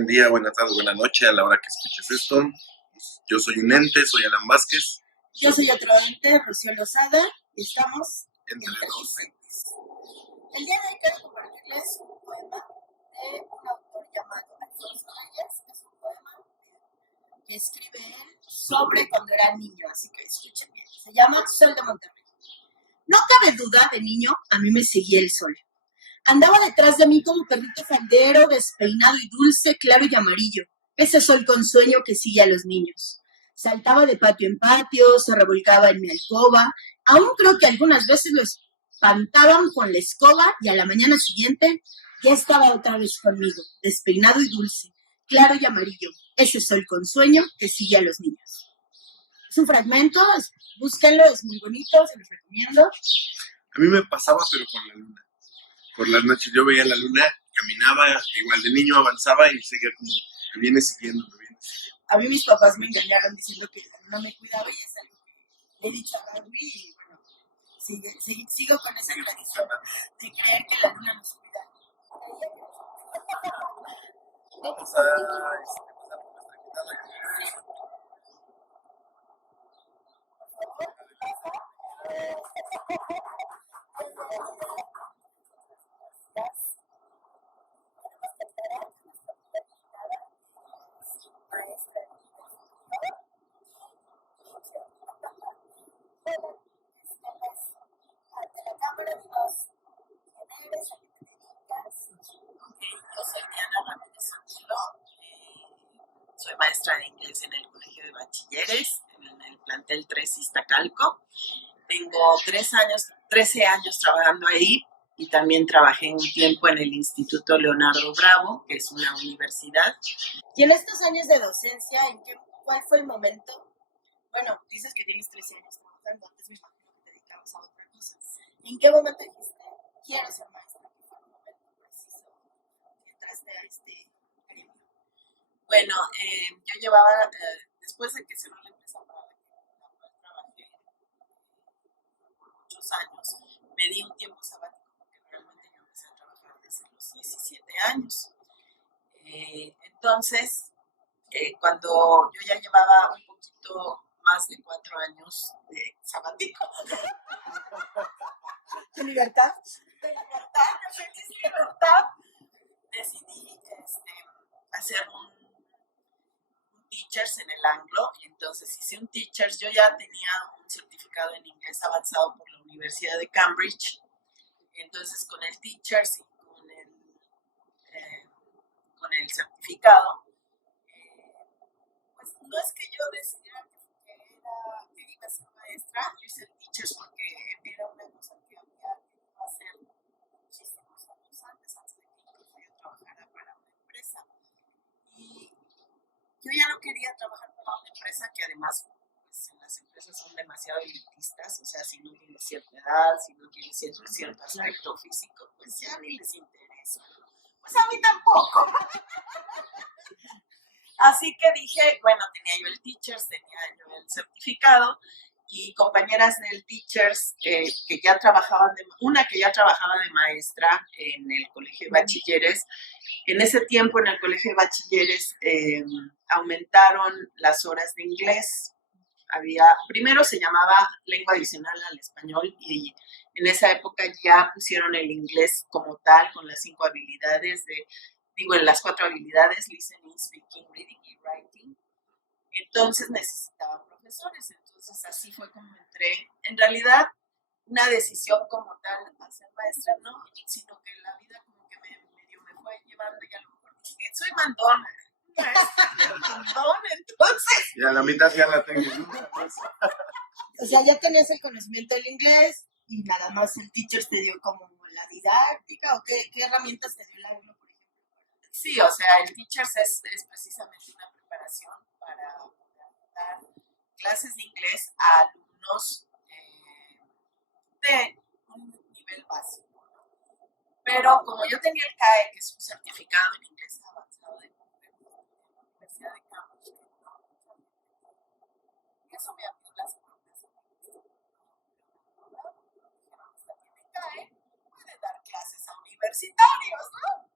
buen día, buena tarde, buena noche a la hora que escuches esto. Yo soy un ente, soy Alan Vázquez. Yo soy otro ente, Rocío Lozada, y estamos Entre dos entes. El día de hoy quiero compartirles un poema de un autor llamado Alfonso Reyes. Es un poema que escribe él sobre cuando era niño, así que escuchen bien. Se llama Sol de Monterrey. No cabe duda, de niño a mí me seguía el sol. Andaba detrás de mí como perrito faldero, despeinado y dulce, claro y amarillo. Ese sol con sueño que sigue a los niños. Saltaba de patio en patio, se revolcaba en mi alcoba. Aún creo que algunas veces lo espantaban con la escoba y a la mañana siguiente ya estaba otra vez conmigo, despeinado y dulce, claro y amarillo. Ese sol con sueño que sigue a los niños. Es un fragmento, búsquenlo, es muy bonito, se los recomiendo. A mí me pasaba, pero con la luna. Por las noches yo veía la luna, caminaba, igual de niño avanzaba y seguía como, me viene siguiendo. A mí mis papás me engañaron diciendo que la luna me cuidaba y es algo que he dicho a Gaby y bueno, sigo con esa tradición de creer que la luna nos cuida. Vamos a empezar con nuestra guitarra. Soy maestra de inglés en el Colegio de Bachilleres, en el plantel 3 Iztacalco. Tengo 13 años trabajando ahí y también trabajé un tiempo en el Instituto Leonardo Bravo, que es una universidad. Y en estos años de docencia, ¿cuál fue el momento? Bueno, dices que tienes 13 años trabajando, antes me imagino que te dedicabas a otra cosa. ¿En qué momento dijiste, quiero ser maestra? ¿Qué fue el momento preciso que entraste a este gremio? Bueno, yo llevaba, después de que cerró la empresa para la cual trabajé por muchos años, me di un tiempo sabático porque realmente yo empecé a trabajar desde los 17 años. Entonces, cuando yo ya llevaba un poquito más de 4 años de sabático. ¿De libertad? Decidí hacer un Teachers en el Anglo. Entonces hice un Teachers. Yo ya tenía un certificado en inglés avanzado por la Universidad de Cambridge. Entonces con el Teachers y con el certificado, pues no es que yo decidiera que iba a ser maestra. Yo hice el Teachers porque era una cosa que había que hacer muchísimos años antes de que incluso yo trabajara para una empresa. Y yo ya no quería trabajar para una empresa que además, pues las empresas son demasiado elitistas, o sea, si no tienes cierta edad, si no tienes cierto aspecto físico, pues ya ni les interesa, ¿no? Pues a mí tampoco. Así que dije, bueno, tenía yo el Teachers, tenía yo el certificado, y compañeras del Teachers que ya trabajaban, una que ya trabajaba de maestra en el Colegio de Bachilleres. En ese tiempo en el Colegio de Bachilleres aumentaron las horas de inglés. Primero se llamaba lengua adicional al español y en esa época ya pusieron el inglés como tal con las 5 habilidades en las 4 habilidades, listening, speaking, reading y writing. Entonces necesitaban profesores, entonces así fue como entré. En realidad, una decisión como tal a ser maestra, no, sino que la vida como que me fue llevando y a lo mejor dije, soy mandona, entonces. Y a la mitad ya la tengo. O sea, ya tenías el conocimiento del inglés y nada más el Teachers te dio como la didáctica o qué herramientas te dio el alumno, por ejemplo. Sí, o sea, el Teachers es precisamente una preparación para dar clases de inglés a alumnos de un nivel básico, ¿no? Pero como yo tenía el CAE, que es un certificado en inglés avanzado de la Universidad de Cambridge, eso me abrió las puertas. Tiene CAE, puede dar clases a universitarios, ¿no?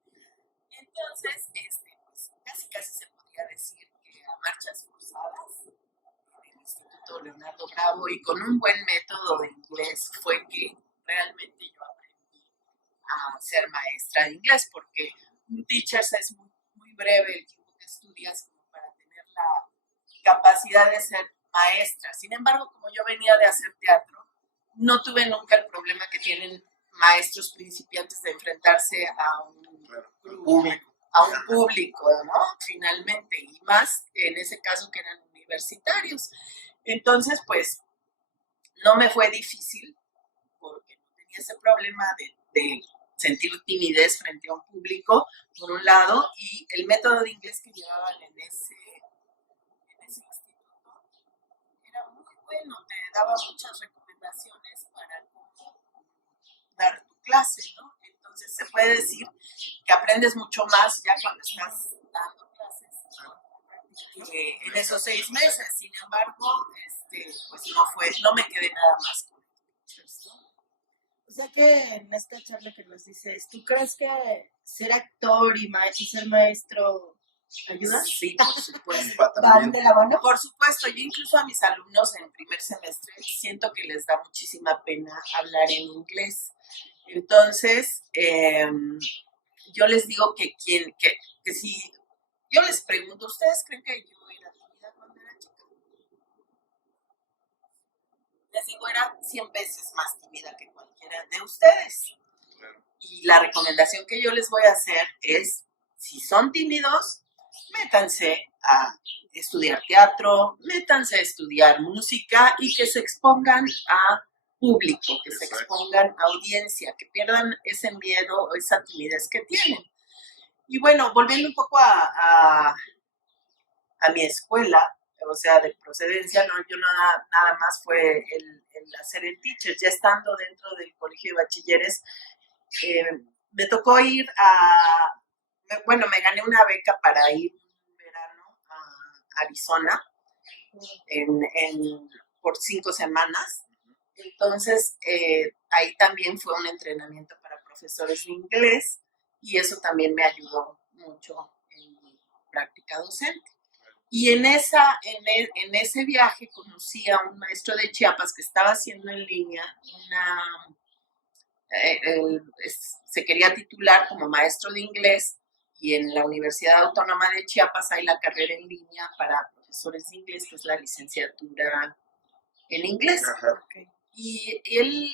Entonces, pues casi Instituto Leonardo Bravo, y con un buen método de inglés fue que realmente yo aprendí a ser maestra de inglés, porque un teachers es muy, muy breve el tiempo que estudias como para tener la capacidad de ser maestra. Sin embargo, como yo venía de hacer teatro, no tuve nunca el problema que tienen maestros principiantes de enfrentarse a un Público. a un público, ¿no? Finalmente, y más en ese caso que eran universitarios. Entonces, pues, no me fue difícil porque no tenía ese problema de sentir timidez frente a un público, por un lado, y el método de inglés que llevaban en ese instituto era muy bueno, te daba muchas recomendaciones para cómo dar tu clase, ¿no? Entonces se puede decir que aprendes mucho más ya cuando estás dando clases en esos 6 meses. Sin embargo, pues no me quedé nada más con teachers, ¿no? O sea que en esta charla que nos dices, ¿tú crees que ser actor y ser maestro ayuda? Sí, por supuesto. ¿Van de la mano? Por supuesto, yo incluso a mis alumnos en primer semestre siento que les da muchísima pena hablar en inglés. Entonces, yo les digo que si yo les pregunto, ¿ustedes creen que yo era tímida cuando era chica? Les digo, era 100 veces más tímida que cualquiera de ustedes. Y la recomendación que yo les voy a hacer es, si son tímidos, métanse a estudiar teatro, métanse a estudiar música y que se expongan a público, que se expongan a audiencia, que pierdan ese miedo o esa timidez que tienen. Y bueno, volviendo un poco a mi escuela, o sea, de procedencia, no, yo nada más fue el hacer el teacher. Ya estando dentro del colegio de bachilleres, me tocó ir me gané una beca para ir un verano a Arizona por 5 semanas. Entonces, ahí también fue un entrenamiento para profesores de inglés y eso también me ayudó mucho en mi práctica docente. Y en ese viaje conocí a un maestro de Chiapas que estaba haciendo en línea se quería titular como maestro de inglés y en la Universidad Autónoma de Chiapas hay la carrera en línea para profesores de inglés, que es la licenciatura en inglés. Okay. Y él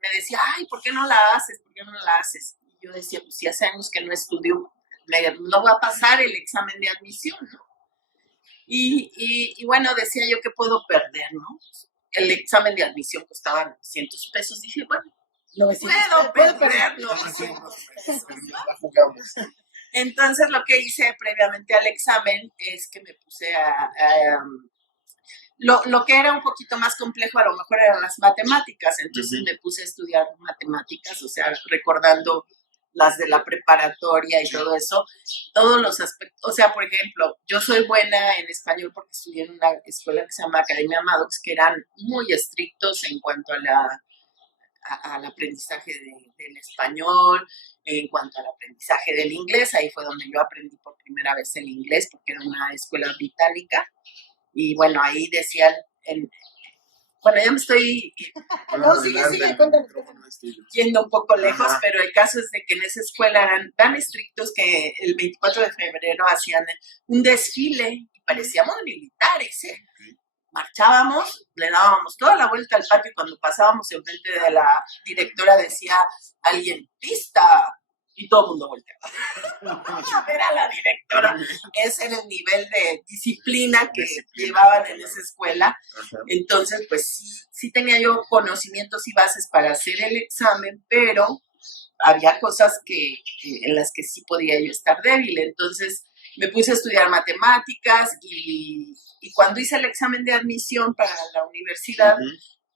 me decía, ay, ¿por qué no la haces? ¿Por qué no la haces? Y yo decía, pues si hace años que no estudio, no va a pasar el examen de admisión, ¿no? Y bueno, decía yo, ¿qué puedo perder, no? El examen de admisión costaba 900 pesos. Dije, bueno, puedo perder 900 pesos, ¿no? Entonces, lo que hice previamente al examen es que me puse lo que era un poquito más complejo a lo mejor eran las matemáticas, entonces me puse a estudiar matemáticas, o sea, recordando las de la preparatoria y todo eso, todos los aspectos, o sea, por ejemplo, yo soy buena en español porque estudié en una escuela que se llama Academia Maddox, que eran muy estrictos en cuanto al aprendizaje del español, en cuanto al aprendizaje del inglés. Ahí fue donde yo aprendí por primera vez el inglés, porque era una escuela británica. Y bueno, ahí decían, bueno, ya me estoy yendo un poco lejos, pero el caso es de que en esa escuela eran tan estrictos que el 24 de febrero hacían un desfile y parecíamos militares, ¿eh? Marchábamos, le dábamos toda la vuelta al patio y cuando pasábamos enfrente de la directora decía alguien, ¡lista! Y todo el mundo volteaba. Era la directora. Ese era el nivel de disciplina que llevaban en esa escuela. Entonces, pues sí tenía yo conocimientos y bases para hacer el examen, pero había cosas en las que sí podía yo estar débil. Entonces, me puse a estudiar matemáticas y cuando hice el examen de admisión para la universidad,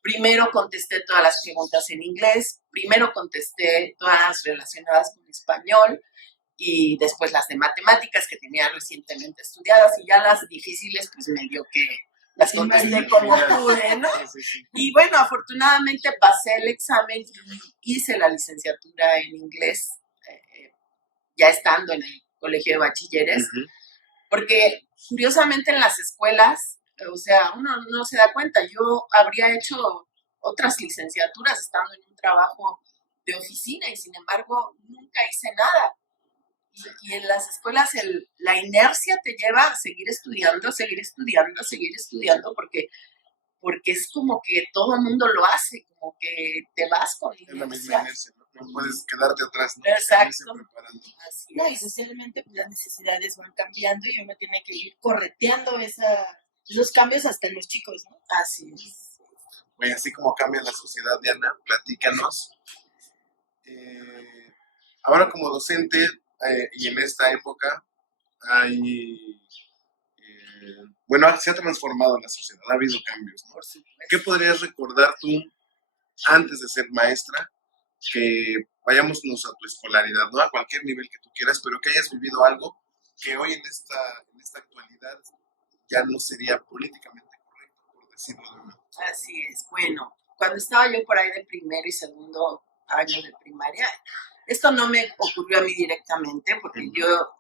primero contesté todas las preguntas en inglés, primero contesté todas relacionadas con español y después las de matemáticas que tenía recientemente estudiadas y ya las difíciles pues me dio que las contesté como pude, ¿no? Y bueno, afortunadamente pasé el examen y hice la licenciatura en inglés ya estando en el colegio de bachilleres, porque curiosamente en las escuelas O sea, uno no se da cuenta. Yo habría hecho otras licenciaturas estando en un trabajo de oficina y sin embargo nunca hice nada. Y en las escuelas la inercia te lleva a seguir estudiando, seguir estudiando, seguir estudiando, porque es como que todo el mundo lo hace, como que te vas con Es la misma inercia. inercia, ¿no? No puedes quedarte atrás, ¿no? Exacto. Seguirse preparando. Así No, y es. socialmente pues, las necesidades van cambiando y uno tiene que ir correteando esos cambios hasta en los chicos, ¿no? Así es. Oye, así como cambia la sociedad, Diana, platícanos. Ahora como docente y en esta época hay... bueno, se ha transformado la sociedad, ha habido cambios, ¿no? Por supuesto. ¿Qué podrías recordar tú antes de ser maestra? Que vayámonos a tu escolaridad, ¿no? A cualquier nivel que tú quieras, pero que hayas vivido algo que hoy en esta actualidad ya no sería políticamente correcto, por decirlo de una. Así es. Bueno, cuando estaba yo por ahí de primero y segundo año de primaria, esto no me ocurrió a mí directamente porque yo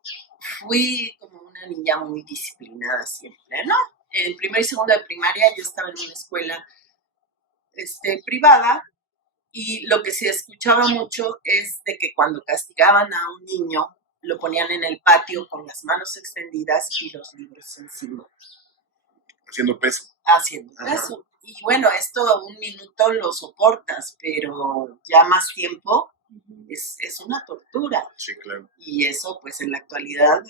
fui como una niña muy disciplinada siempre, ¿no? En primero y segundo de primaria yo estaba en una escuela privada y lo que se escuchaba mucho es de que cuando castigaban a un niño lo ponían en el patio con las manos extendidas y los libros encima. Haciendo peso. Haciendo Ajá. eso. Y bueno, esto un minuto lo soportas, pero ya más tiempo es una tortura. Sí, claro. Y eso, pues en la actualidad,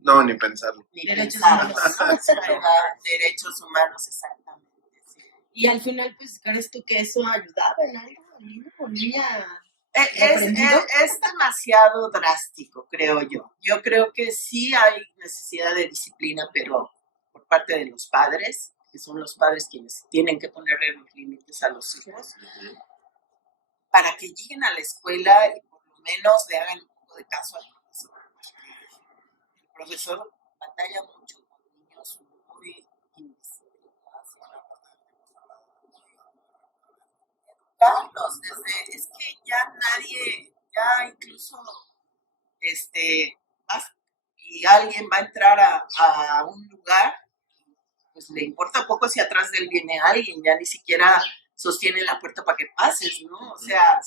No, ni pensarlo. ni Derechos pensarlo, humanos. ¿no? Sí, ¿verdad? Derechos humanos, exactamente. Sí. Y al final, pues, ¿crees tú que eso ayudaba en algo al niño o niña? Es demasiado drástico, creo yo. Yo creo que sí hay necesidad de disciplina, pero por parte de los padres, que son los padres quienes tienen que ponerle los límites a los hijos, para que lleguen a la escuela y por lo menos le hagan un poco de caso al profesor. El profesor batalla mucho con niños muy indisciplinados. Carlos, es que ya nadie, ya incluso y alguien va a entrar a un lugar, pues le importa poco si atrás de él viene alguien, ya ni siquiera sostiene la puerta para que pases, ¿no? O sea,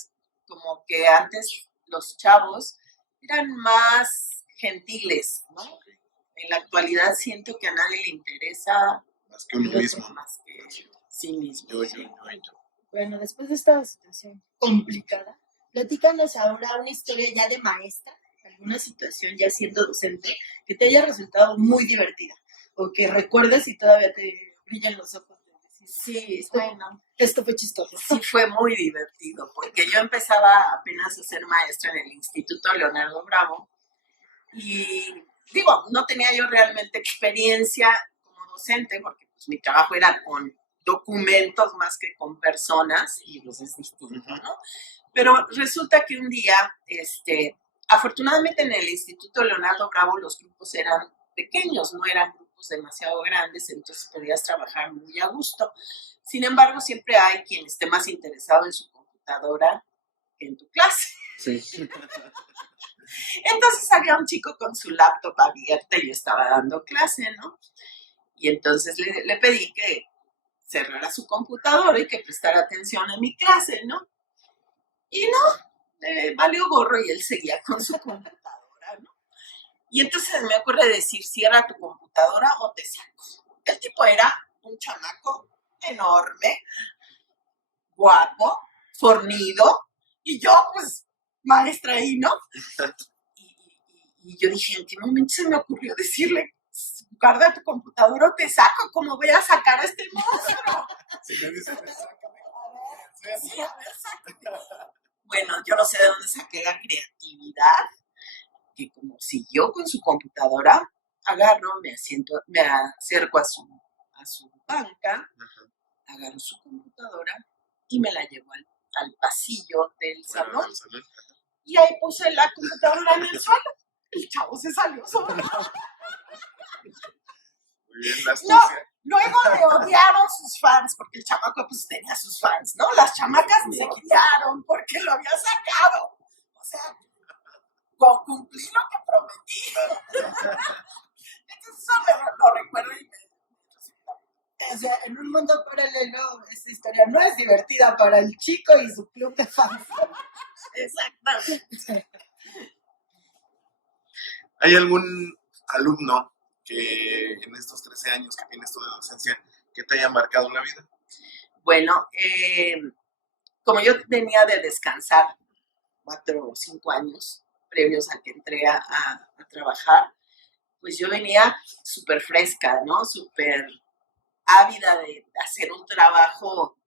como que antes los chavos eran más gentiles, ¿no? En la actualidad siento que a nadie le interesa Más que uno mismo. más que sí mismo. Yo. Bueno, después de esta situación complicada, platícanos ahora una historia ya de maestra, alguna situación ya siendo docente, que te haya resultado muy divertida, o que recuerdes y todavía te brillan los ojos. Sí, Bueno, esto fue chistoso. Sí, fue muy divertido, porque yo empezaba apenas a ser maestra en el Instituto Leonardo Bravo y digo, no tenía yo realmente experiencia como docente, porque pues, mi trabajo era con documentos más que con personas, y pues es distinto, ¿no? Pero resulta que un día, afortunadamente en el Instituto Leonardo Bravo los grupos eran pequeños, no eran grupos demasiado grandes, entonces podías trabajar muy a gusto. Sin embargo, siempre hay quien esté más interesado en su computadora que en tu clase. Sí. Entonces había un chico con su laptop abierta y yo estaba dando clase, ¿no? Y entonces le pedí que cerrara su computadora y que prestara atención a mi clase, ¿no? Y no, valió gorro y él seguía con su computadora, ¿no? Y entonces me ocurre decir, cierra tu computadora o te saco. El tipo era un chamaco enorme, guapo, fornido, y yo, pues, maestra ahí, ¿no? Y yo dije, ¿en qué momento se me ocurrió decirle, guarda tu computadora o te saco, como voy a sacar a este monstruo? Si me dices, Sí, a ver, sácame. Bueno, yo no sé de dónde saqué la creatividad, que como siguió con su computadora, agarro, me acerco a su banca, agarro su computadora y me la llevo al pasillo del salón. Y ahí puse la computadora en el suelo. El chavo se salió solo. Muy bien, la astucia. Luego le odiaron sus fans, porque el chamaco pues tenía sus fans, ¿no? Las chamacas se quitaron porque lo había sacado. O sea, cumplí lo que prometí. Entonces eso lo recuerdo y me resulta o sea, en un mundo paralelo, esta historia no es divertida para el chico y su club de fans. Exactamente. ¿Hay algún alumno que en estos 13 años que tienes tu de docencia que te haya marcado la vida? Bueno, como yo venía de descansar 4 o 5 años previos a que entré a trabajar, pues yo venía súper fresca, ¿no? Súper ávida de hacer un trabajo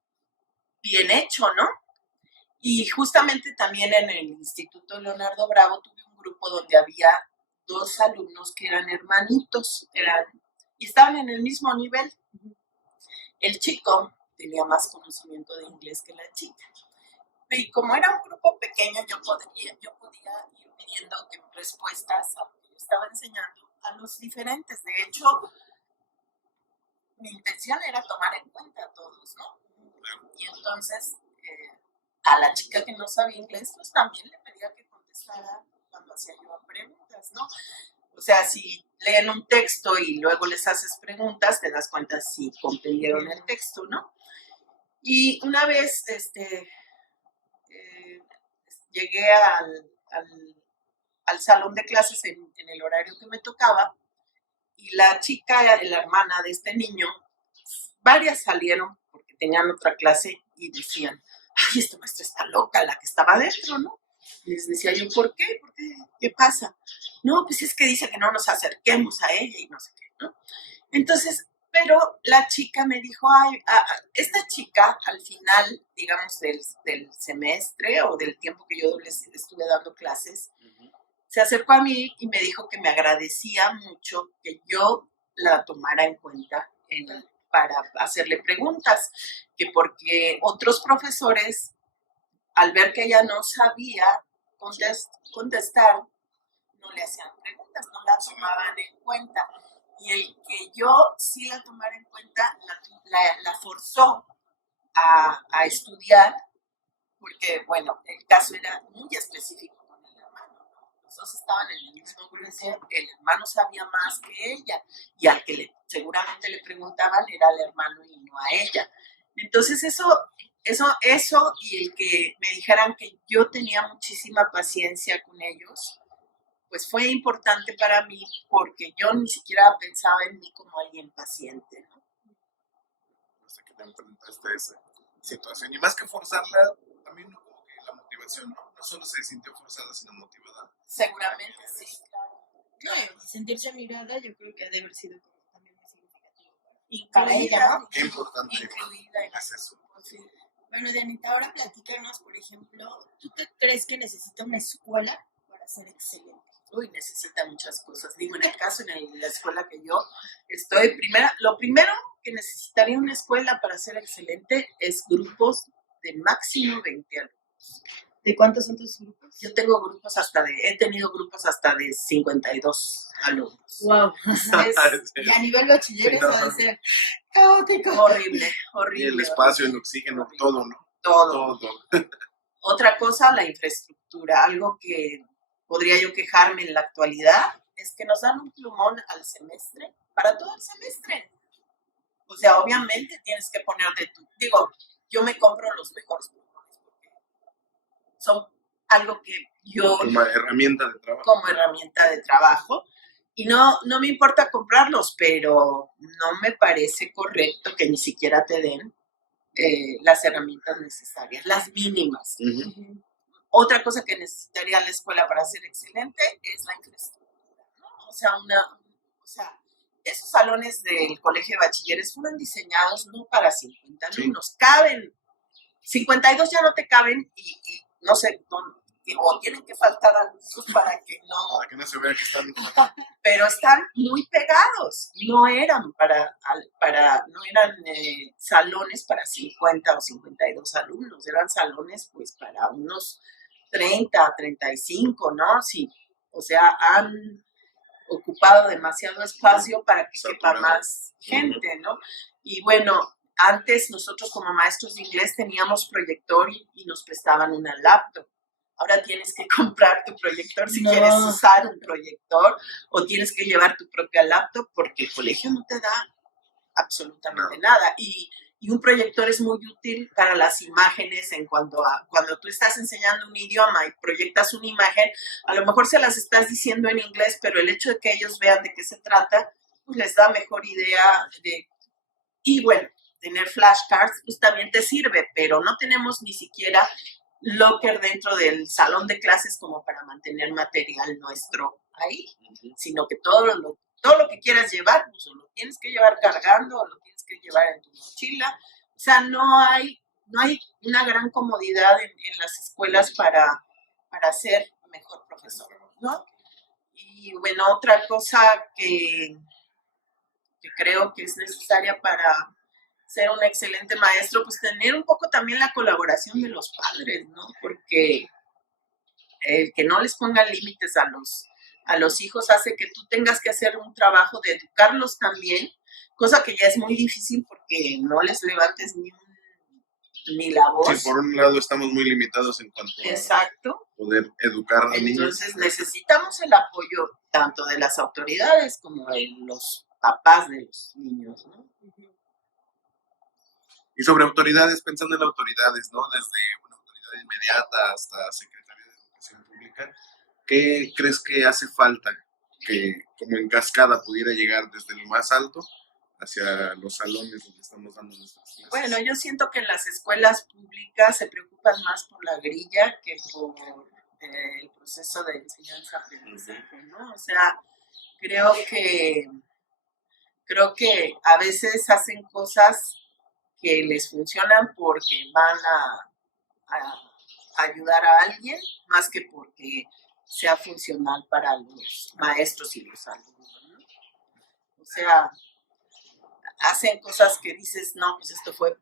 bien hecho, ¿no? Y justamente también en el Instituto Leonardo Bravo tuve un grupo donde había 2 alumnos que eran hermanitos, y estaban en el mismo nivel. El chico tenía más conocimiento de inglés que la chica. Y como era un grupo pequeño, yo podía ir pidiendo respuestas a lo que yo estaba enseñando a los diferentes. De hecho, mi intención era tomar en cuenta a todos, ¿no? Y entonces, a la chica que no sabía inglés, pues también le pedía que contestara cuando hacía yo preguntas, ¿no? O sea, si leen un texto y luego les haces preguntas, te das cuenta si comprendieron el texto, ¿no? Y una vez, llegué al salón de clases en el horario que me tocaba y la chica, la hermana de este niño, varias salieron porque tenían otra clase y decían, ay, esta maestra está loca, la que estaba adentro, ¿no? Y les decía yo, ¿por qué? ¿Por qué? ¿Qué pasa? No, pues es que dice que no nos acerquemos a ella y no sé qué, ¿no? Entonces, pero la chica me dijo, ay, esta chica al final, digamos, del semestre o del tiempo que yo les estuve dando clases, se acercó a mí y me dijo que me agradecía mucho que yo la tomara en cuenta para hacerle preguntas, que porque otros profesores, al ver que ella no sabía contestar, no le hacían preguntas, no la tomaban en cuenta. Y el que yo sí la tomara en cuenta, la forzó a estudiar, porque, bueno, el caso era muy específico con el hermano, ¿no? Los dos estaban en el mismo grupo, el hermano sabía más que ella, y al que seguramente le preguntaban era al hermano y no a ella. Entonces eso y el que me dijeran que yo tenía muchísima paciencia con ellos, pues fue importante para mí porque yo ni siquiera pensaba en mí como alguien paciente, ¿no? Hasta que te enfrentaste a esa situación. Y más que forzarla, también como que la motivación, ¿no? No solo se sintió forzada, sino motivada. Seguramente sí, claro. No, y sentirse mirada, yo creo que ha de haber sido también muy significativo Incluida, ella, ¿no? Qué importante incluida en es eso. sí. Bueno, Dianita, ahora platícanos, por ejemplo, ¿tú qué crees que necesita una escuela para ser excelente? Uy, necesita muchas cosas. Digo, en el caso, en la escuela que yo estoy, lo primero que necesitaría una escuela para ser excelente es grupos de máximo 20 alumnos. ¿De cuántos son tus grupos? Yo tengo he tenido grupos hasta de 52 alumnos. Wow. Y a nivel bachiller Sí, eso no, ha de ser caótico. Horrible, Y horrible. el espacio, el horrible, oxígeno, horrible. todo, ¿no? Todo. Todo. Otra cosa, la infraestructura. Algo que podría yo quejarme en la actualidad es que nos dan un plumón al semestre, para todo el semestre. O sea, obviamente tienes que ponerte yo me compro los mejores plumones porque son algo que yo Como herramienta de trabajo. como herramienta de trabajo y no me importa comprarlos, pero no me parece correcto que ni siquiera te den las herramientas necesarias, las mínimas. Uh-huh. Otra cosa que necesitaría la escuela para ser excelente es la infraestructura, ¿no? O sea, esos salones del colegio de bachilleres fueron diseñados no para 50 alumnos, caben, 52 ya no te caben y no sé, o tienen que faltar alumnos para que no se vea que están... pero están muy pegados, no eran no eran salones para 50 o 52 alumnos, eran salones pues para unos 30, 35, ¿no? Sí, o sea, han ocupado demasiado espacio para que quepa más gente, ¿no? Y bueno, antes nosotros como maestros de inglés teníamos proyector y nos prestaban una laptop. Ahora tienes que comprar tu proyector si quieres usar un proyector o tienes que llevar tu propia laptop porque el colegio no te da. absolutamente nada. Y un proyector es muy útil para las imágenes en cuando tú estás enseñando un idioma y proyectas una imagen, a lo mejor se las estás diciendo en inglés, pero el hecho de que ellos vean de qué se trata, pues les da mejor idea de... Y bueno, tener flashcards pues también te sirve, pero no tenemos ni siquiera locker dentro del salón de clases como para mantener material nuestro ahí, sino que todo lo que quieras llevar, pues lo tienes que llevar cargando o lo tienes que llevar en tu mochila. O sea, no hay una gran comodidad en las escuelas para ser mejor profesor, ¿no? Y bueno, otra cosa que creo que es necesaria para ser un excelente maestro, pues tener un poco también la colaboración de los padres, ¿no? Porque el que no les pongan límites a los hijos hace que tú tengas que hacer un trabajo de educarlos también, cosa que ya es muy difícil porque no les levantes ni la voz. Sí, por un lado estamos muy limitados en cuanto Exacto. a poder educar a niños. Entonces necesitamos el apoyo tanto de las autoridades como de los papás de los niños, ¿no? Y sobre autoridades, pensando en autoridades, ¿no? Desde una autoridad inmediata hasta Secretaría de Educación Pública, ¿qué crees que hace falta que como en cascada pudiera llegar desde lo más alto hacia los salones donde estamos dando nuestras clases? Bueno, yo siento que en las escuelas públicas se preocupan más por la grilla que por el proceso de enseñanza-aprendizaje, ¿no? O sea, creo que a veces hacen cosas que les funcionan porque van a ayudar a alguien más que porque sea funcional para los maestros y los alumnos, ¿no? O sea, hacen cosas que dices, no, pues esto fue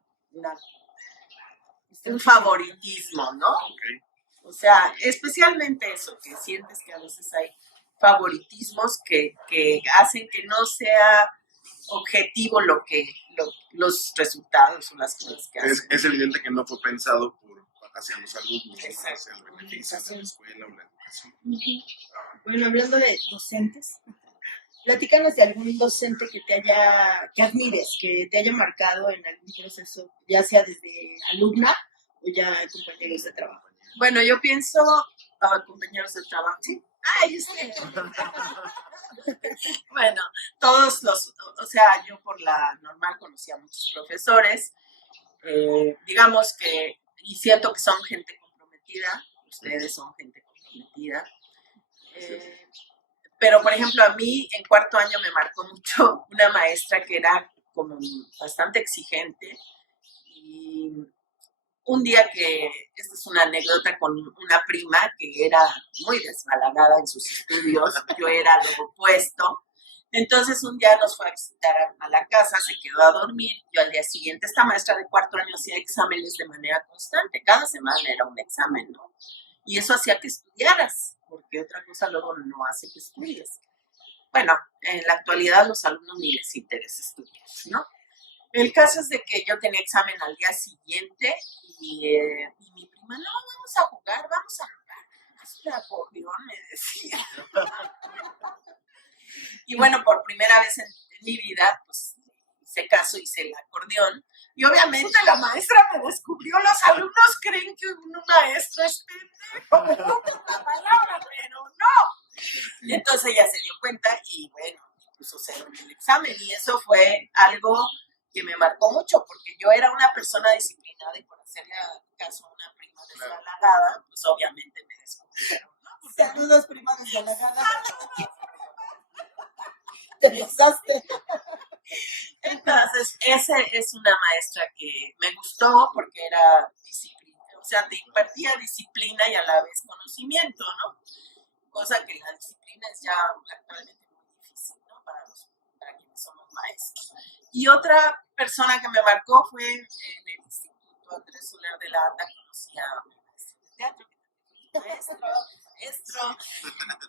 un favoritismo, ¿no? Okay. O sea, especialmente eso, que sientes que a veces hay favoritismos que hacen que no sea objetivo los resultados o las cosas que hacen. Es evidente que no fue pensado hacia los alumnos, Exacto. hacia el beneficio de la escuela o la educación. Bueno, hablando de docentes, platícanos de algún docente que admires, que te haya marcado en algún proceso, ya sea desde alumna o ya compañeros de trabajo. Bueno, yo pienso compañeros de trabajo, sí. Ay, es que... Bueno, o sea, yo por la normal conocí a muchos profesores, digamos que, y siento que son gente comprometida, ustedes son gente comprometida, pero por ejemplo a mí en cuarto año me marcó mucho una maestra que era como bastante exigente y un día esta es una anécdota con una prima que era muy desbalagada en sus estudios, yo era lo opuesto. Entonces un día nos fue a visitar a la casa, se quedó a dormir, yo al día siguiente, esta maestra de cuarto año hacía exámenes de manera constante, cada semana era un examen, ¿no? Y eso hacía que estudiaras, porque otra cosa luego no hace que estudies. Bueno, en la actualidad los alumnos ni les interesa estudiar, ¿no? El caso es de que yo tenía examen al día siguiente y mi prima, no, vamos a jugar. Haz un acordeón, me decía. Y bueno, por primera vez en mi vida, pues hice caso, hice el acordeón. Y obviamente la maestra me descubrió, los alumnos creen que un maestro es pendejo, me gusta la palabra, pero no. Y entonces ella se dio cuenta y bueno, puso cero en el examen. Y eso fue algo que me marcó mucho, porque yo era una persona disciplinada y por hacerle caso a una prima desbalagada, pues obviamente me descubrieron, ¿no? Saludos, prima desbalagada. Te pasaste. Entonces, esa es una maestra que me gustó porque era disciplina, o sea, te impartía disciplina y a la vez conocimiento, ¿no? Cosa que la disciplina es ya actualmente muy difícil, ¿no? Para quienes somos maestros. Y otra persona que me marcó fue en el Instituto Andrés Soler de la Anda, conocí a un maestro de teatro, maestro,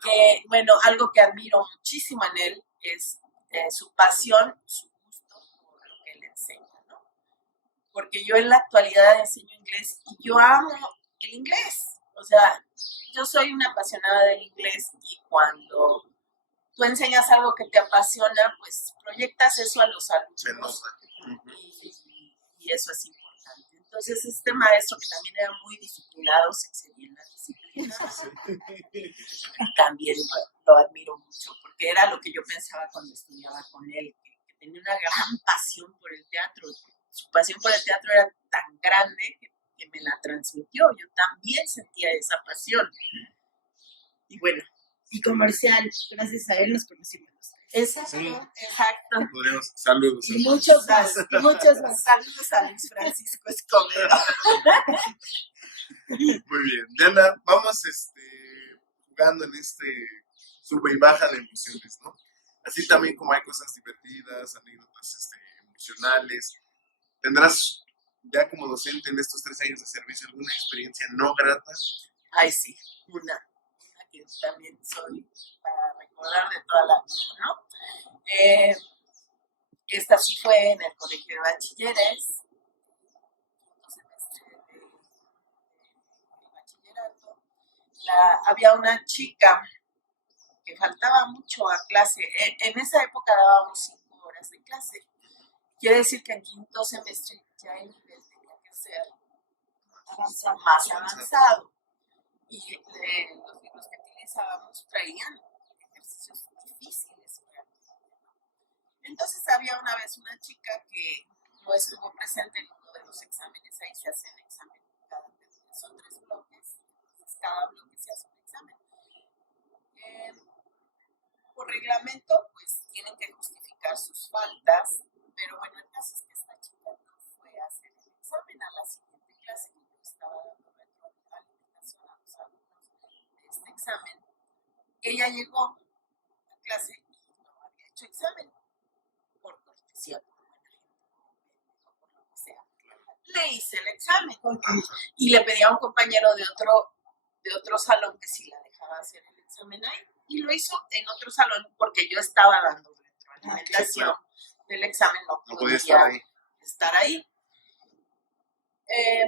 que, bueno, algo que admiro muchísimo en él es su pasión, su gusto por lo que él enseña, ¿no? Porque yo en la actualidad enseño inglés y yo amo el inglés, o sea, yo soy una apasionada del inglés y cuando tú enseñas algo que te apasiona, pues proyectas eso a los Se alumnos nota. y eso es importante. Entonces, este maestro que también era muy disciplinado, se excedía en la disciplina, también lo admiro mucho, porque era lo que yo pensaba cuando estudiaba con él, que tenía una gran pasión por el teatro. Su pasión por el teatro era tan grande que me la transmitió. Yo también sentía esa pasión. Y bueno. Y comercial, gracias a él nos conocimos. Exacto, Sí. exacto. Podríamos, saludos. Y muchos más, y muchos más. Saludos a Luis Francisco Escobedo. Muy bien. Diana, vamos jugando en sube y baja de emociones, ¿no? Así también como hay cosas divertidas, anécdotas emocionales. ¿Tendrás ya como docente en estos 3 años de servicio alguna experiencia no grata? Ay, sí, una que también soy para recordar de toda la vida, ¿no? Esta sí fue en el colegio de bachilleres, semestre de bachillerato. Había una chica que faltaba mucho a clase. En esa época dábamos 5 horas de clase. Quiere decir que en quinto semestre ya el nivel tenía que ser más avanzado. Y los libros que utilizábamos traían ejercicios difíciles. Entonces había una vez una chica que no estuvo presente en uno de los exámenes. Ahí se hace el examen cada vez. Son 3 bloques, entonces cada bloque se hace un examen. Por reglamento, pues tienen que justificar sus faltas, pero bueno, el caso es que esta chica no fue a hacer el examen a la siguiente clase que yo estaba dando alimentación a los alumnos de este examen. Ella llegó a clase y no había hecho examen, por cortesía, por buena gente, por lo que sea. Le hice el examen y le pedí a un compañero de otro salón que si la dejaba hacer el examen ahí. Y lo hizo en otro salón porque yo estaba dando retroalimentación del examen, no podía estar ahí.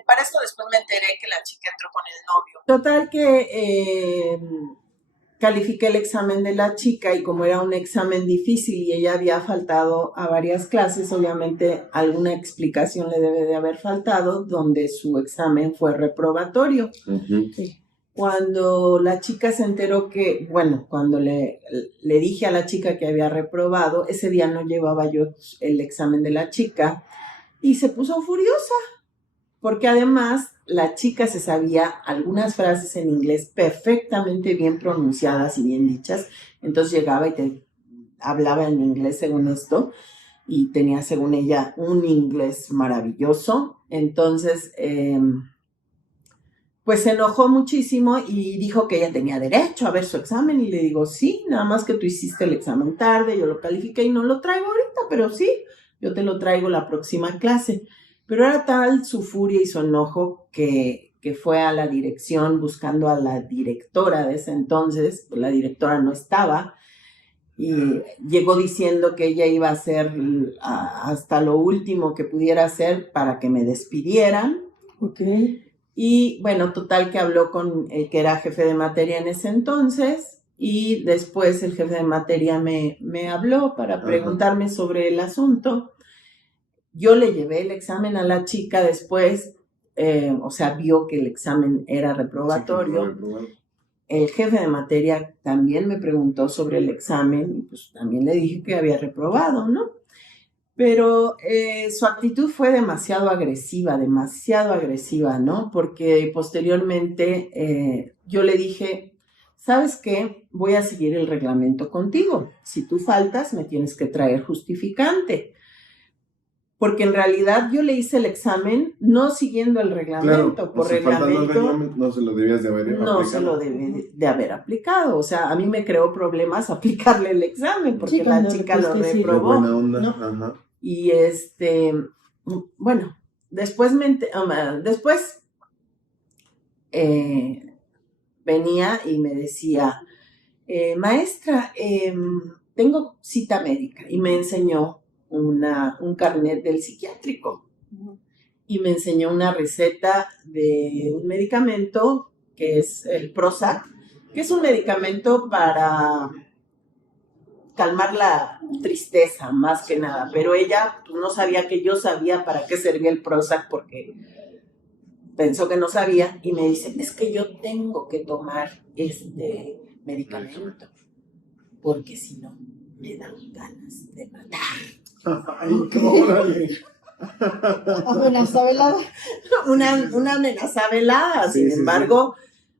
Para esto después me enteré que la chica entró con el novio. Total que califiqué el examen de la chica y como era un examen difícil y ella había faltado a varias clases, obviamente alguna explicación le debe de haber faltado donde su examen fue reprobatorio. Uh-huh. Sí. Cuando la chica se enteró que, bueno, cuando le dije a la chica que había reprobado, ese día no llevaba yo el examen de la chica y se puso furiosa, porque además la chica se sabía algunas frases en inglés perfectamente bien pronunciadas y bien dichas, entonces llegaba y te hablaba en inglés según esto, y tenía según ella un inglés maravilloso, entonces pues se enojó muchísimo y dijo que ella tenía derecho a ver su examen y le digo, sí, nada más que tú hiciste el examen tarde, yo lo califiqué y no lo traigo ahorita, pero sí, yo te lo traigo la próxima clase. Pero era tal su furia y su enojo que fue a la dirección buscando a la directora de ese entonces, pues la directora no estaba, y llegó diciendo que ella iba a hacer hasta lo último que pudiera hacer para que me despidieran. Okay. Y bueno, total que habló con el que era jefe de materia en ese entonces y después el jefe de materia me habló para preguntarme sobre el asunto. Yo le llevé el examen a la chica después, o sea, vio que el examen era reprobatorio. Sí, el jefe de materia también me preguntó sobre el examen y pues también le dije que había reprobado, ¿no? Pero su actitud fue demasiado agresiva, ¿no? Porque posteriormente yo le dije, ¿sabes qué? Voy a seguir el reglamento contigo. Si tú faltas, me tienes que traer justificante. Porque en realidad yo le hice el examen no siguiendo el reglamento. Claro, por reglamento, el reglamento no se lo debías de haber aplicado. No se lo debí de haber aplicado. O sea, a mí me creó problemas aplicarle el examen porque sí, la chica lo reprobó. De buena onda. ¿No? Ajá. Y bueno, después venía y me decía, maestra, tengo cita médica, y me enseñó un carnet del psiquiátrico y me enseñó una receta de un medicamento que es el Prozac, que es un medicamento para calmar la tristeza más que nada, pero ella pues, no sabía que yo sabía para qué servía el Prozac porque pensó que no sabía y me dice, es que yo tengo que tomar este medicamento porque si no me dan ganas de matar. Ay, órale. Amenaza velada. Una amenaza velada, Sí, sin sí, embargo,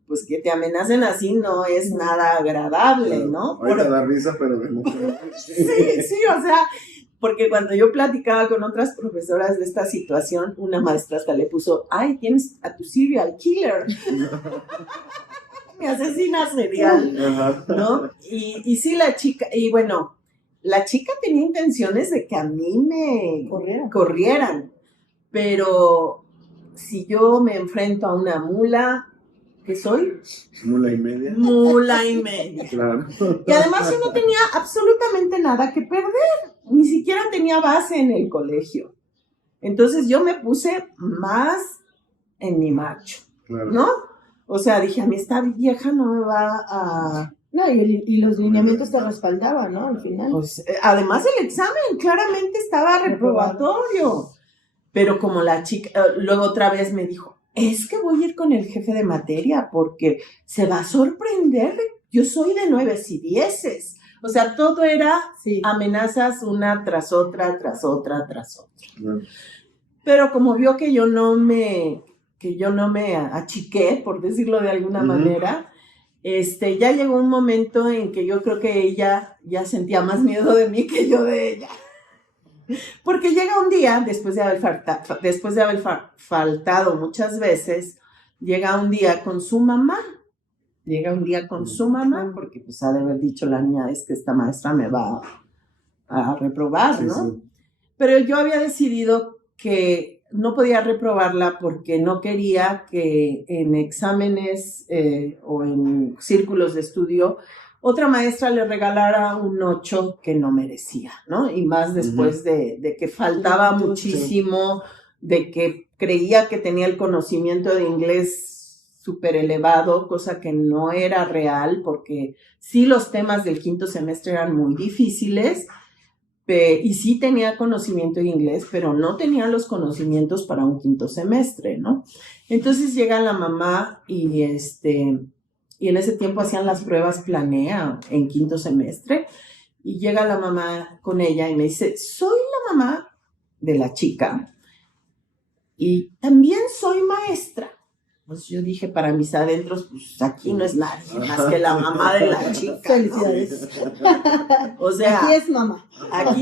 pues que te amenacen así no es nada agradable, ¿no? Ahorita da risa, pero de mujer. Sí, o sea, porque cuando yo platicaba con otras profesoras de esta situación, una maestra hasta le puso, ay, tienes a tu serial killer. Mi asesina serial, Ajá. ¿no? Y sí, la chica, y bueno, la chica tenía intenciones de que a mí me corrieran, pero si yo me enfrento a una mula, ¿qué soy? Mula y media. Mula y media. Claro. Y además yo no tenía absolutamente nada que perder, ni siquiera tenía base en el colegio. Entonces yo me puse más en mi macho, Claro. ¿no? O sea, dije, a mí esta vieja no me va a... No, y los lineamientos te respaldaban, ¿no? Al final. Pues, además el examen claramente estaba reprobatorio. Pero como la chica, luego otra vez me dijo, es que voy a ir con el jefe de materia porque se va a sorprender. Yo soy de 9 y 10. O sea, todo era Sí. amenazas una tras otra, tras otra, tras otra. Claro. Pero como vio que yo no me achiqué, por decirlo de alguna manera, ya llegó un momento en que yo creo que ella ya sentía más miedo de mí que yo de ella. Porque llega un día, después de haber faltado muchas veces, llega un día con su mamá. Porque pues ha de haber dicho la niña, es que esta maestra me va a reprobar, Sí, ¿no? sí. Pero yo había decidido que no podía reprobarla porque no quería que en exámenes o en círculos de estudio otra maestra le regalara un 8 que no merecía, ¿no? Y más después de que faltaba muchísimo, de que creía que tenía el conocimiento de inglés súper elevado, cosa que no era real, porque sí los temas del quinto semestre eran muy difíciles, y sí tenía conocimiento de inglés, pero no tenía los conocimientos para un quinto semestre, ¿no? Entonces llega la mamá y en ese tiempo hacían las pruebas Planea en quinto semestre, y llega la mamá con ella y me dice, soy la mamá de la chica y también soy maestra. Pues yo dije, para mis adentros, pues aquí no es nadie más que la mamá de la chica. Felicidades. O sea, Aquí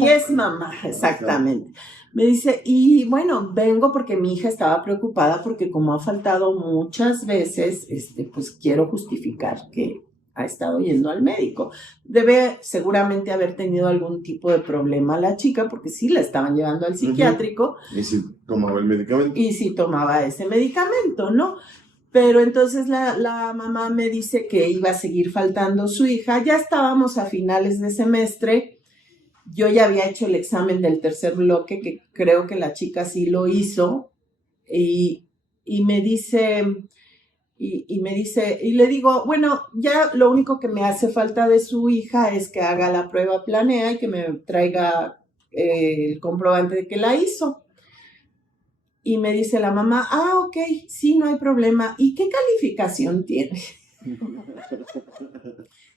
es mamá. Exactamente. Me dice, y bueno, vengo porque mi hija estaba preocupada porque como ha faltado muchas veces, pues quiero justificar que ha estado yendo al médico. Debe seguramente haber tenido algún tipo de problema la chica porque sí la estaban llevando al psiquiátrico. Y si tomaba el medicamento. Y sí tomaba ese medicamento, ¿no? Pero entonces la mamá me dice que iba a seguir faltando su hija. Ya estábamos a finales de semestre. Yo ya había hecho el examen del tercer bloque, que creo que la chica sí lo hizo. Y me dice, y le digo, bueno, ya lo único que me hace falta de su hija es que haga la prueba Planea y que me traiga el comprobante de que la hizo. Y me dice la mamá, ok, sí, no hay problema. ¿Y qué calificación tiene?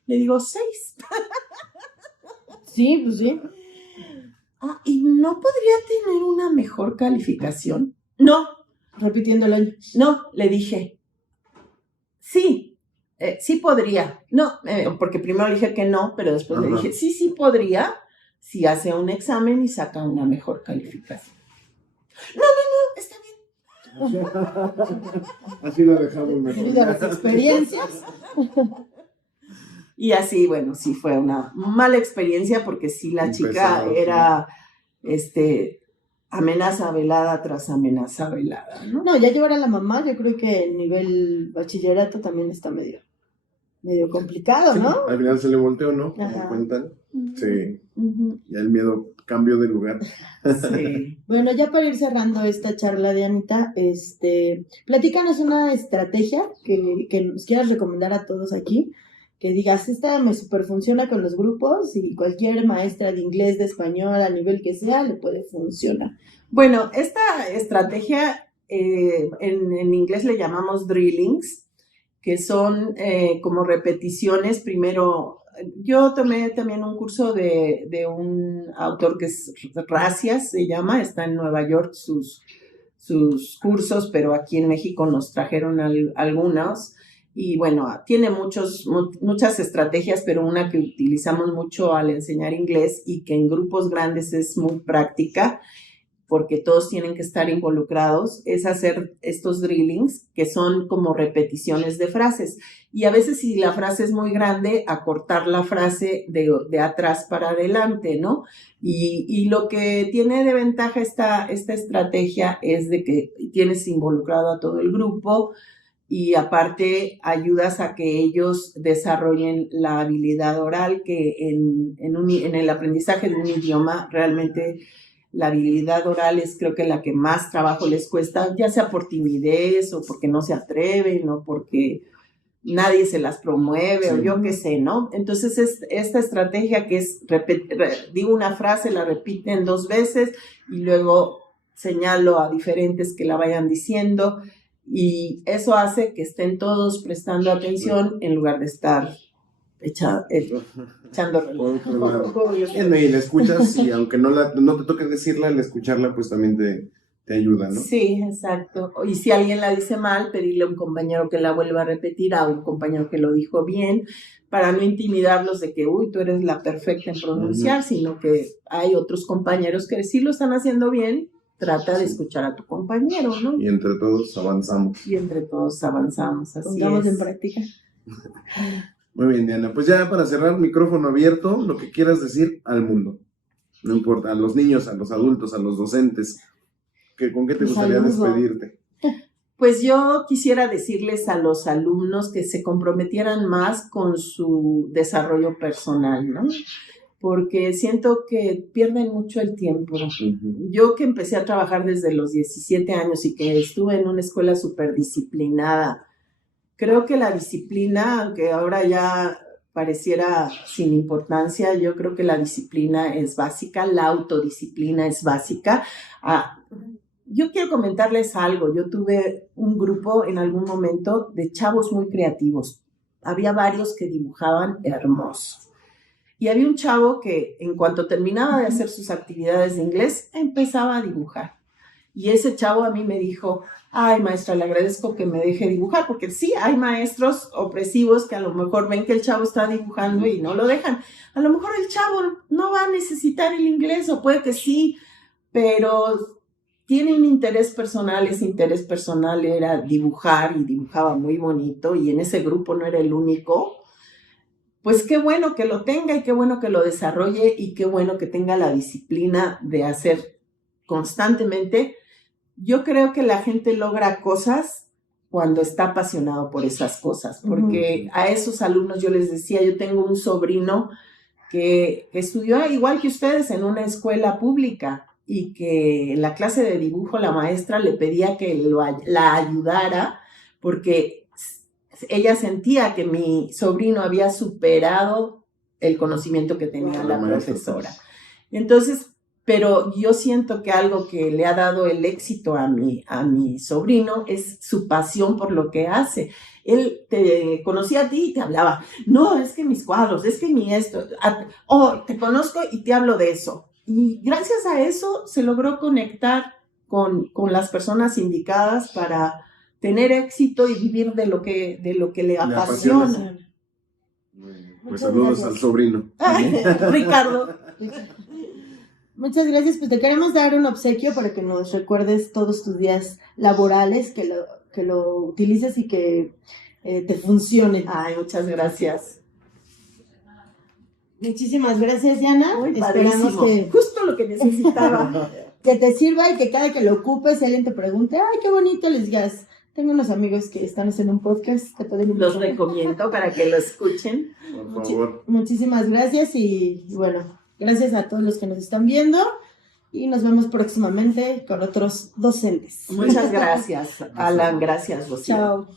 Le digo, 6. Sí, pues sí. ¿Y no podría tener una mejor calificación? No. Repitiendo el año. No, le dije, sí podría. No, porque primero le dije que no, pero después le dije, sí podría, si hace un examen y saca una mejor calificación. No, está bien. Así lo ha dejado el mejor. Debido a las experiencias. Y así, bueno, sí fue una mala experiencia porque sí la chica era, amenaza velada tras amenaza velada, ¿no? No, ya llevar a la mamá, yo creo que el nivel bachillerato también está medio complicado, ¿no? Al final se le volteó, ¿no? Como Ajá. cuentan. Uh-huh. Sí. Uh-huh. Ya el miedo cambió de lugar. Sí. Bueno, ya para ir cerrando esta charla, Dianita, platícanos una estrategia que nos quieras recomendar a todos aquí, que digas, esta me super funciona con los grupos y cualquier maestra de inglés, de español, a nivel que sea, le puede funcionar? Bueno, esta estrategia en inglés le llamamos drillings, que son como repeticiones. Primero, yo tomé también un curso de un autor que es Racias, se llama, está en Nueva York sus cursos, pero aquí en México nos trajeron algunos. Y bueno, tiene muchas estrategias, pero una que utilizamos mucho al enseñar inglés y que en grupos grandes es muy práctica, porque todos tienen que estar involucrados, es hacer estos drillings, que son como repeticiones de frases. Y a veces, si la frase es muy grande, acortar la frase de atrás para adelante, ¿no? Y lo que tiene de ventaja esta estrategia es de que tienes involucrado a todo el grupo, y aparte ayudas a que ellos desarrollen la habilidad oral, que en el aprendizaje de un idioma realmente la habilidad oral es, creo que, la que más trabajo les cuesta, ya sea por timidez o porque no se atreven o porque nadie se las promueve, sí, o yo qué sé, ¿no? Entonces esta estrategia que es, digo una frase, la repiten 2 veces y luego señalo a diferentes que la vayan diciendo, y eso hace que estén todos prestando atención en lugar de estar echando relajo. Y la escuchas, y aunque no te toque decirla, al escucharla pues también te ayuda, ¿no? Sí, exacto. Y si alguien la dice mal, pedirle a un compañero que la vuelva a repetir, a un compañero que lo dijo bien, para no intimidarlos de que, uy, tú eres la perfecta en pronunciar, sino que hay otros compañeros que sí lo están haciendo bien. Trata de escuchar a tu compañero, ¿no? Y entre todos avanzamos. Así Pongamos es. en práctica. Muy bien, Diana. Pues ya para cerrar, micrófono abierto, lo que quieras decir al mundo. No importa, a los niños, a los adultos, a los docentes. ¿Con qué te gustaría despedirte? Pues yo quisiera decirles a los alumnos que se comprometieran más con su desarrollo personal, ¿no? Porque siento que pierden mucho el tiempo. Yo, que empecé a trabajar desde los 17 años y que estuve en una escuela súper disciplinada, creo que la disciplina, aunque ahora ya pareciera sin importancia, yo creo que la disciplina es básica, la autodisciplina es básica. Yo quiero comentarles algo. Yo tuve un grupo en algún momento de chavos muy creativos. Había varios que dibujaban hermoso. Y había un chavo que, en cuanto terminaba de hacer sus actividades de inglés, empezaba a dibujar. Y ese chavo a mí me dijo, ay, maestra, le agradezco que me deje dibujar, porque sí, hay maestros opresivos que a lo mejor ven que el chavo está dibujando y no lo dejan. A lo mejor el chavo no va a necesitar el inglés, o puede que sí, pero tiene un interés personal. Ese interés personal era dibujar, y dibujaba muy bonito, y en ese grupo no era el único. Pues qué bueno que lo tenga, y qué bueno que lo desarrolle, y qué bueno que tenga la disciplina de hacer constantemente. Yo creo que la gente logra cosas cuando está apasionado por esas cosas, porque a esos alumnos yo les decía, yo tengo un sobrino que estudió igual que ustedes en una escuela pública, y que en la clase de dibujo la maestra le pedía que la ayudara, porque ella sentía que mi sobrino había superado el conocimiento que tenía la profesora. Entonces, pero yo siento que algo que le ha dado el éxito a mi sobrino es su pasión por lo que hace. Él te conocía a ti y te hablaba, no, es que mis cuadros, es que mi esto, te conozco y te hablo de eso. Y gracias a eso se logró conectar con las personas indicadas para tener éxito y vivir de lo que le apasiona. Pues saludos al sobrino. Ricardo. Muchas gracias. Pues te queremos dar un obsequio para que nos recuerdes todos tus días laborales, que lo utilices y que te funcione. Ay, muchas gracias. Muchísimas gracias, Diana. Muy Esperamos que justo lo que necesitaba. Que te sirva, y que cada que lo ocupes, si alguien te pregunte, ay, qué bonito, les digas, tengo unos amigos que están haciendo un podcast, te pueden Los recomiendo para que lo escuchen. Por favor. Muchísimas gracias, y bueno, gracias a todos los que nos están viendo, y nos vemos próximamente con otros docentes. Muchas gracias, Alan. Gracias, Rocío. Chao.